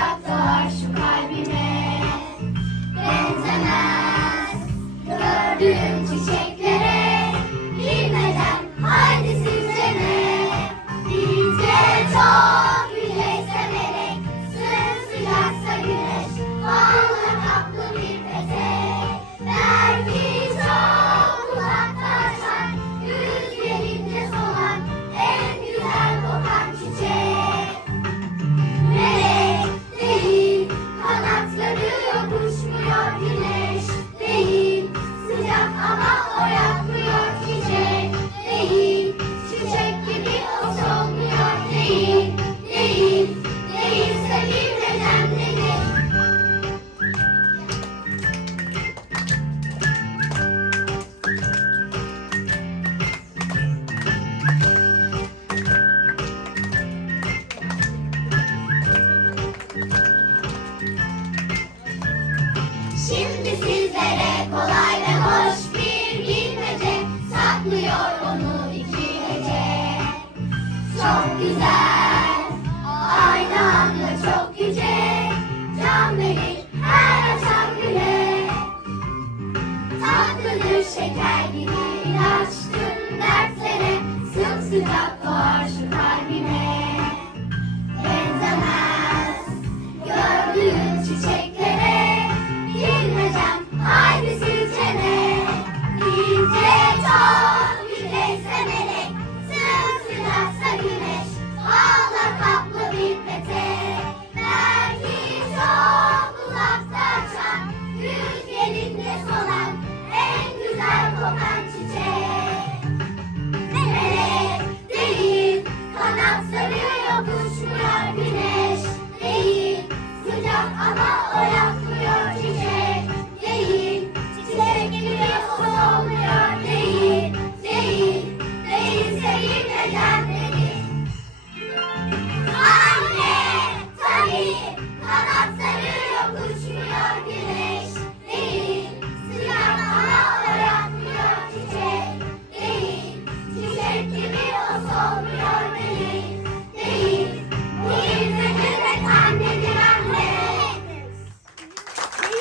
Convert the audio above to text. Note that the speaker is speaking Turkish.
uzaklar şu kalbime Benzemez. Doğuyor güneş sıcak ama o. saklıyor onu iki gece. Çok güzel, aynanla çok yüce. Can verir her açan güne. Tatlıdır şeker gibi ilaçtır dertlere. Sımsıcak doğar.